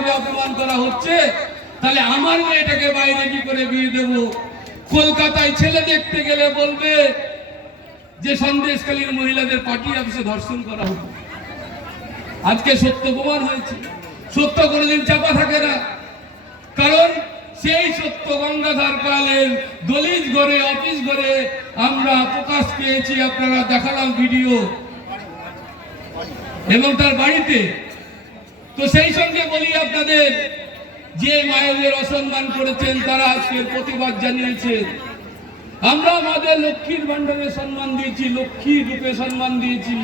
যেভাবে অপমান করা হচ্ছে, তাহলে আমার মেয়েটাকে বাইরে কি করে বিয়ে দেব? কলকাতায় ছেলে দেখতে গেলে বলবে যে সন্দেশখালীর মহিলাদের পার্টি অফিসে ধর্ষণ করা হতো। আজকে সত্য প্রমাণ হয়েছে। সত্য কোনোদিন চাপা থাকে না, কারণ সেই সত্য গঙ্গাধর কালের দলিত ঘরে, অফিস ঘরে আমরা প্রকাশ পেয়েছি। আপনারা দেখালাম ভিডিও এবং তার বাড়িতে। তো সেই সঙ্গে বলি আপনাদের, যে মায়েদের অসম্মান করেছেন তারা আজকের প্রতিবাদ জানিয়েছেন। আমরা আমাদের লক্ষ্মীর ভান্ডারে সম্মান দিয়েছি, লক্ষ্মী রূপে সম্মান দিয়েছি।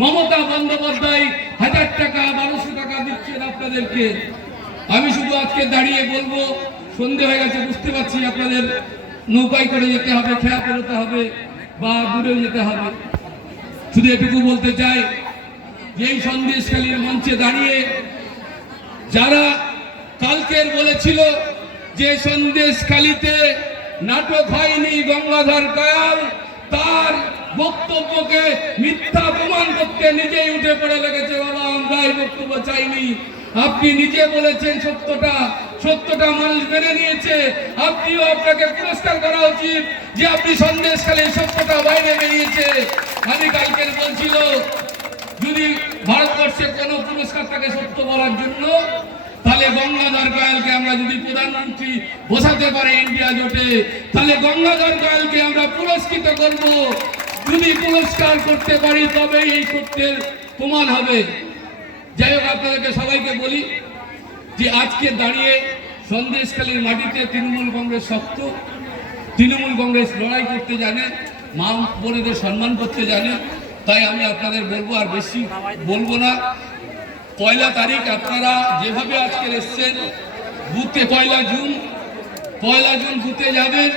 মমতা বন্দ্যোপাধ্যায় 1000 টাকা 1200 টাকা দিচ্ছেন আপনাদেরকে। আমি শুধু আজকে দাঁড়িয়ে বলবো, সন্ধে হয়ে গেছে বুঝতে পারছি, আপনাদের নৌকায় করে যেতে হবে, খেয়া পেরোতে হবে বা দূরে যেতে হবে। শুধু এটুকু বলতে চাই যে এই সন্দেশখালীর মঞ্চে দাঁড়িয়ে যারা কালকের বলেছিল যে সন্দেশখালীতে নাটক হয়নি, গঙ্গাধর কায়াল তার বক্তব্যকে মিথ্যা প্রমাণ করতে নিজেই উঠে পড়ে লেগেছে। বাবা, আমরা এই বক্তব্য চাইনি। আপনি নিজে বলেছেন সত্যটা মানুষ মেনে নিয়েছে। আপনিও, আপনাকে পুরস্কার করা উচিত যে আপনি সন্দেশখালীর সত্যটা বাইরে বেরিয়েছে। আমি কালকের বলছিল, যদি ভারতবর্ষে কোনো পুরস্কার থাকে সত্য বলার জন্য, তাহলে গঙ্গাধর কায়ালকে আমরা যদি প্রধানমন্ত্রী বসাতে পারে ইন্ডিয়া জোটে, তাহলে গঙ্গাধর কায়ালকে আমরা পুরস্কৃত করব। যদি পুরস্কার করতে পারি তবেই এই সত্যের প্রমাণ হবে। যাই হোক, আপনাদেরকে সবাইকে বলি যে আজকে দাঁড়িয়ে সন্দেশখালীর মাটিতে তৃণমূল কংগ্রেস শক্ত। তৃণমূল কংগ্রেস লড়াই করতে জানে, মা বোনেদের সম্মান করতে জানে। তাই আমি আপনাদের বলবো, আর বেশি বলবো না। 1 তারিখ আপনারা যেভাবে আজকে এসছেন বুথে, 1 জুন বুথে যাবেন,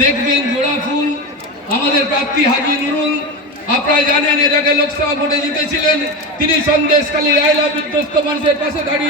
দেখবেন জোড়া ফুল। আমাদের প্রার্থী হাজী নুরুল, আপনারা জানেন এর আগে লোকসভা ভোটে জিতেছিলেন। তিনি সন্দেশখালীর আইলা বিধ্বস্ত মানুষের পাশে দাঁড়িয়ে